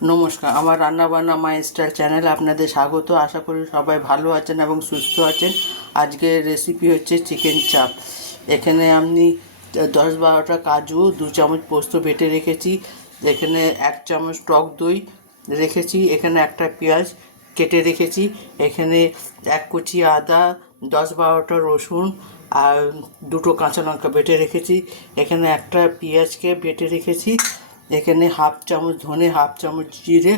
নমস্কার, আমার রান্নাবান্না মাই স্টাইল চ্যানেলে আপনাদের স্বাগত। আশা করি সবাই ভালো আছেন এবং সুস্থ আছেন। আজকের রেসিপি হচ্ছে চিকেন চাপ। এখানে আমি 10-12টা কাজু, 2 চামচ পোস্ত বেটে রেখেছি। এখানে 1 চামচ টক দই রেখেছি। এখানে একটা পেঁয়াজ কেটে রেখেছি। এখানে 1 কুচি আদা, 10-12টা রসুন আর 2টো কাঁচা লঙ্কা বেটে রেখেছি। এখানে একটা পেঁয়াজকে বেটে রেখেছি। এখানে 1/2 চামচ ধনে, 1/2 চামচ জিরে,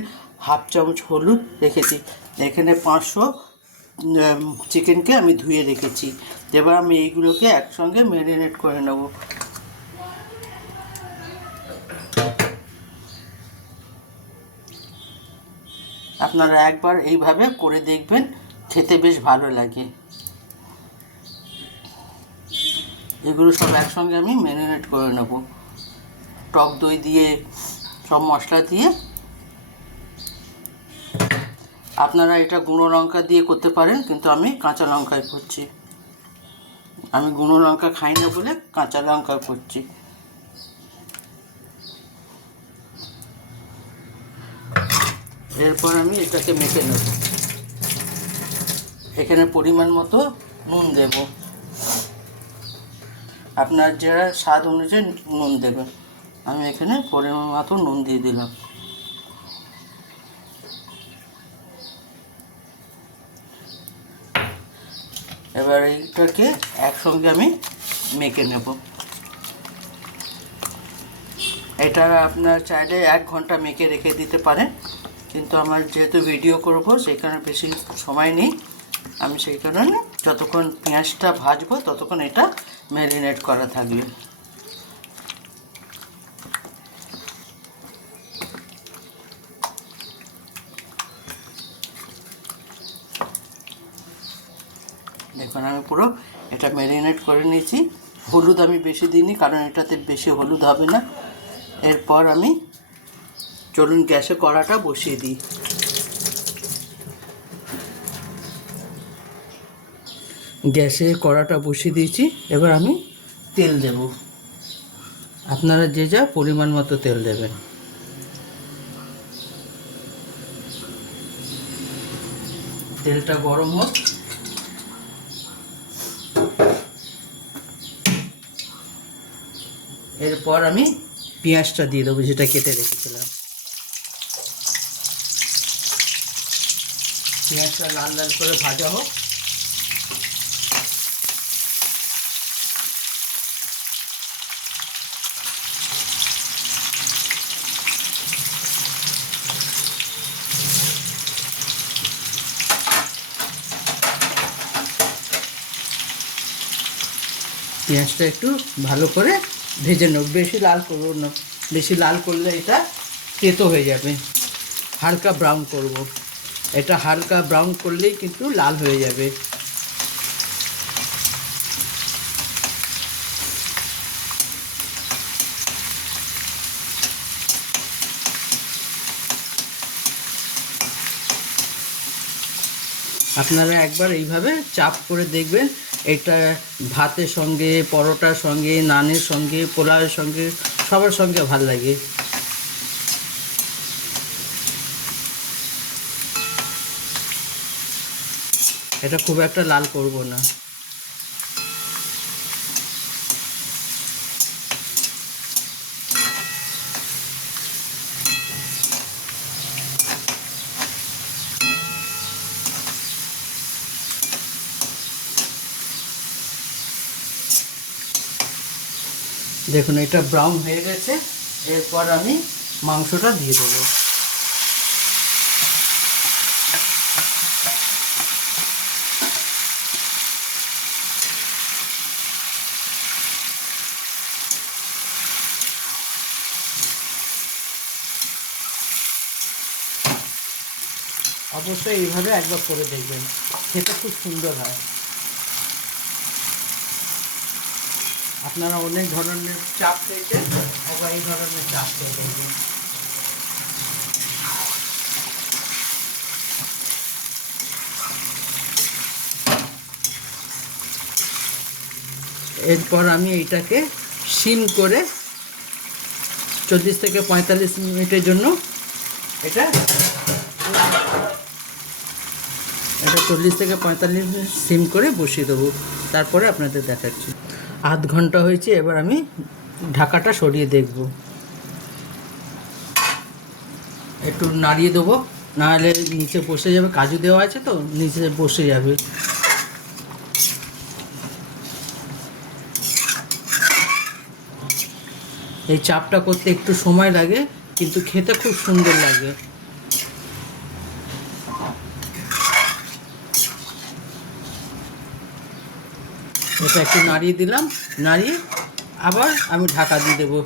1/2 চামচ হলুদ রেখেছি। এখানে 500 চিকেনকে আমি ধুয়ে রেখেছি। এবার আমি এইগুলোকে একসঙ্গে ম্যারিনেট করে নেব। আপনারা একবার এইভাবে করে দেখবেন, খেতে বেশ ভালো লাগে। এগুলো সব একসঙ্গে আমি ম্যারিনেট করে নেব, টক দই দিয়ে, সব মশলা দিয়ে। আপনারা এটা গুঁড়ো লঙ্কা দিয়ে করতে পারেন, কিন্তু আমি কাঁচা লঙ্কায় করছি। আমি গুঁড়ো লঙ্কা খাই না বলে কাঁচা লঙ্কা করছি। এরপর আমি এটাকে মেখে নেব। এখানে পরিমাণ মতো নুন দেব। আপনার যারা স্বাদ অনুযায়ী নুন দেবেন। আমি এখানে পরিমাণ মতো নুন দিয়ে দিলাম। এবার এইটাকে একসঙ্গে আমি মেখে নেব। এটা আপনার চাইলে 1 ঘন্টা মেখে রেখে দিতে পারেন, কিন্তু আমার যেহেতু ভিডিও করব সেই কারণে বেশি সময় নেই। আমি সেই কারণে যতক্ষণ পেঁয়াজটা ভাজবো ততক্ষণ এটা ম্যারিনেট করা থাকবে। দেখুন আমি পুরো এটা ম্যারিনেট করে নিয়েছি। হলুদ আমি বেশি দিইনি, কারণ এটাতে বেশি হলুদ হবে না। এরপর আমি চলুন গ্যাসে কড়াটা বসিয়ে দিই। গ্যাসে কড়াটা বসিয়ে দিয়েছি। এবার আমি তেল দেব। আপনারা যে যা পরিমাণ মতো তেল দেবেন। তেলটা গরম হোক। এরপর আমি পেঁয়াজটা দিয়ে দেবো, যেটা কেটে রেখেছিলাম। পেঁয়াজটা লাল লাল করে ভাজা হোক। পেঁয়াজটা একটু ভালো করে ভেজে নেব, বেশি লাল করব না। বেশি লাল করলে এটা তেতো হয়ে যাবে। হালকা ব্রাউন করব। এটা হালকা ব্রাউন করলেই কিন্তু লাল হয়ে যাবে। আপনারা একবার এইভাবে চাপ করে দেখবেন। এটা ভাতের সঙ্গে, পরোটার সঙ্গে, নানের সঙ্গে, পোলাওয়ের সঙ্গে, সবার সঙ্গে ভালো লাগে। এটা খুব একটা লাল করব না। দেখুন এটা ব্রাউন হয়ে গেছে। এরপর আমি মাংসটা দিয়ে দেবো। অবশ্যই এইভাবে একবার করে দেখবেন, খেতে খুব সুন্দর হয়। আপনারা অনেক ধরনের চাপ খেয়েছেন, আবার এই ধরনের চাপ খেয়ে দেখবেন। এরপর আমি এইটাকে সিম করে 40 থেকে 45 মিনিটের জন্য এটা 40 থেকে 45 মিনিট সিম করে বসিয়ে দেবো, তারপরে আপনাদের দেখাচ্ছি। আধ ঘন্টা হয়েছে, এবার আমি ঢাকাটা সরিয়ে দেখব। একটু নাড়িয়ে দেবো, নাহলে নিচে বসে যাবে, কাজু দেওয়া আছে তো নিচে বসে যাবে। এই চাপটা করতে একটু সময় লাগে, কিন্তু খেতে খুব সুন্দর লাগে। এটা একটু নাড়িয়ে দিলাম, নাড়িয়ে আবার আমি ঢাকা দিয়ে দেবো।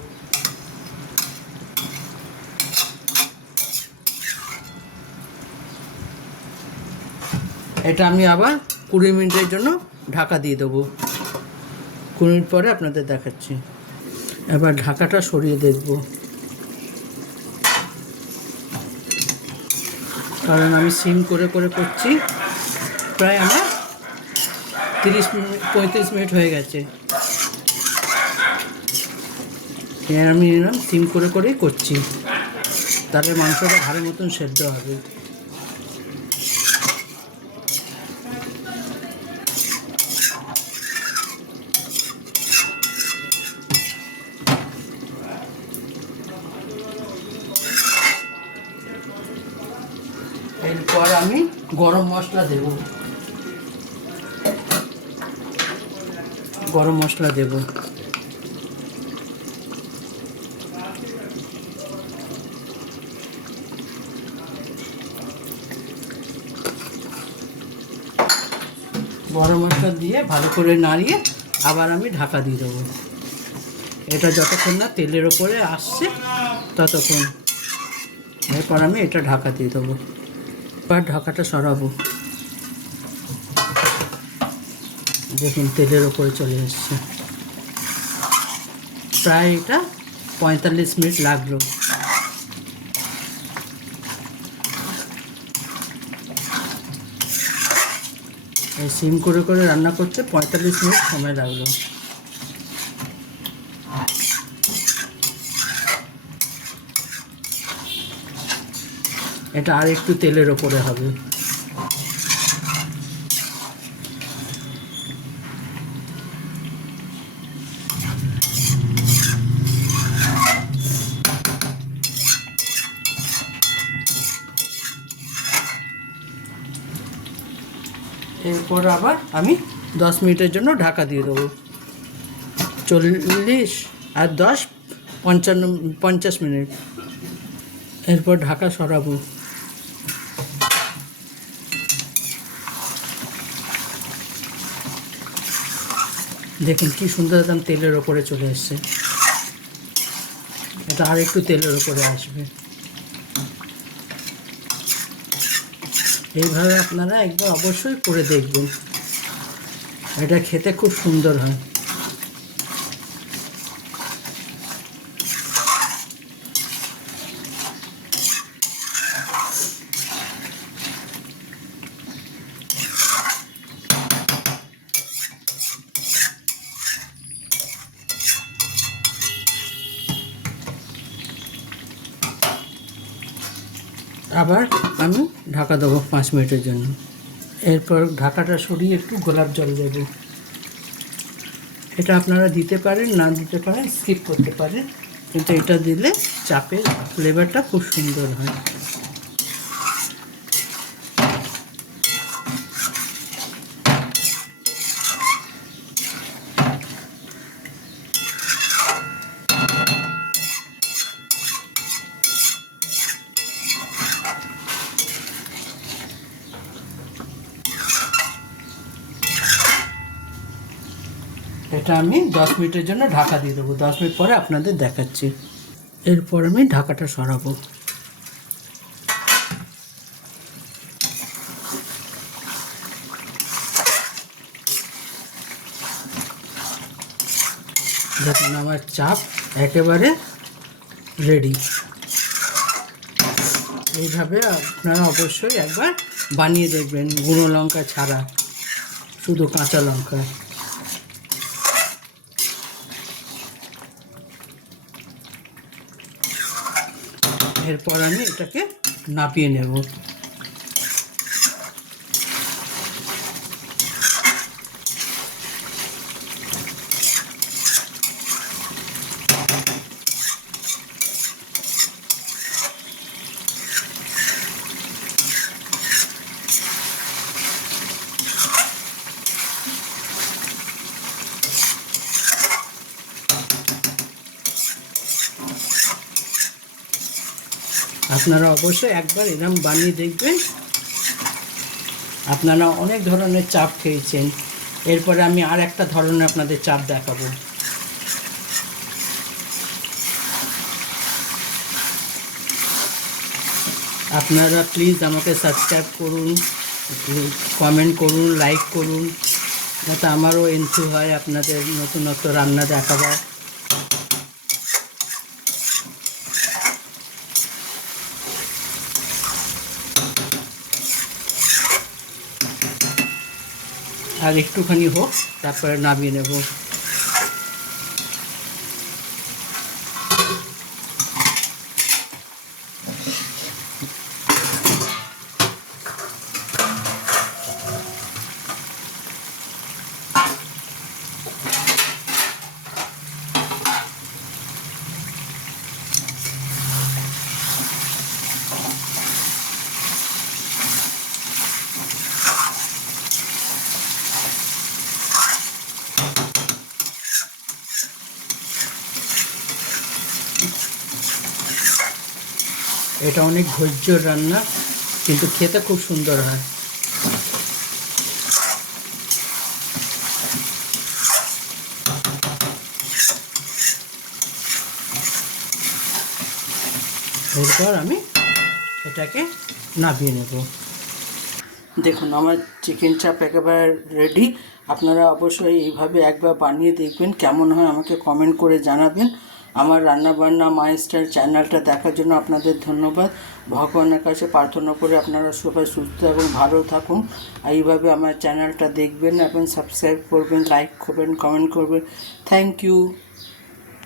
এটা আমি আবার 20 মিনিটের জন্য ঢাকা দিয়ে দেবো। 20 মিনিট পরে আপনাদের দেখাচ্ছি। এবার ঢাকাটা সরিয়ে দেখব, কারণ আমি সিম করে করে করছি। প্রায় আমার 35 মিনিট হয়ে গেছে। এর আমি এরকম সিম করে করেই করছি, তাহলে মাংসটা ভালো মতন সেদ্ধ হবে। এরপর আমি গরম মশলা দেব, গরম মশলা দেব। গরম মশলা দিয়ে ভালো করে নাড়িয়ে আবার আমি ঢাকা দিয়ে দেবো। এটা যতক্ষণ না তেলের ওপরে আসছে ততক্ষণ। এরপর আমি এটা ঢাকা দিয়ে দেবো। এবার ঢাকাটা সরাবো। দেখুন তেলের ওপরে চলে এসছে। প্রায় এটা 45 মিনিট লাগলো। এই সিম করে করে রান্না করতে 45 মিনিট সময় লাগলো। এটা আর একটু তেলের ওপরে হবে। এরপর আবার আমি 10 মিনিটের জন্য ঢাকা দিয়ে দেবো। 40 আর 10 50 মিনিট। এরপর ঢাকা সরাবো। দেখুন কি সুন্দর একদম তেলের ওপরে চলে এসছে। এটা আর একটু তেলের ওপরে আসবে। এইভাবে আপনারা একবার অবশ্যই করে দেখবেন, এটা খেতে খুব সুন্দর হয়। আবার আমি ঢাকা দেবো 5 মিনিটের জন্য। এরপর ঢাকাটা সরিয়ে একটু গোলাপ জল দেবো। এটা আপনারা দিতে পারেন, না দিতে পারেন, স্কিপ করতে পারেন, কিন্তু এটা দিলে চাপের ফ্লেভারটা খুব সুন্দর হয়। এটা আমি 10 মিনিটের জন্য ঢাকা দিয়ে দেবো। 10 মিনিট পরে আপনাদের দেখাচ্ছি। এরপর আমি ঢাকাটা সরাবো। দেখুন আমার চাপ একেবারে রেডি। এইভাবে আপনারা অবশ্যই একবার বানিয়ে দেখবেন, গুঁড়ো লঙ্কা ছাড়া, শুধু কাঁচা লঙ্কা। এরপর আমি এটাকে নাপিয়ে নেব। আপনারা অবশ্যই একবার এরকম বানিয়ে দেখবেন। আপনারা অনেক ধরনের চাপ খেয়েছেন, এরপরে আমি আর একটা ধরনের আপনাদের চাপ দেখাবো। আপনারা প্লিজ আমাকে সাবস্ক্রাইব করুন, কমেন্ট করুন, লাইক করুন, যাতে আমারও এন্থু হয় আপনাদের নতুনত্ব রান্না দেখাবার। আর একটুখানি হোক, তারপরে নামিয়ে নেব। এটা অনেক ধৈর্যর রান্না, কিন্তু খেতে খুব সুন্দর হয়। এরপর আমি এটাকে নামিয়ে নেব। দেখুন আমার চিকেন চাপ একেবারে রেডি। আপনারা অবশ্যই এইভাবে একবার বানিয়ে দেখবেন, কেমন হয় আমাকে কমেন্ট করে জানাবেন। আমার রান্নাবান্না মাই স্টাইল চ্যানেলটা দেখার জন্য আপনাদের ধন্যবাদ। ভগবানের কাছে প্রার্থনা করে আপনারা সবাই সুস্থ এবং ভালো থাকুন। এইভাবে আমার চ্যানেলটা দেখবেন এবং সাবস্ক্রাইব করবেন, লাইক করবেন, কমেন্ট করবেন। Thank you.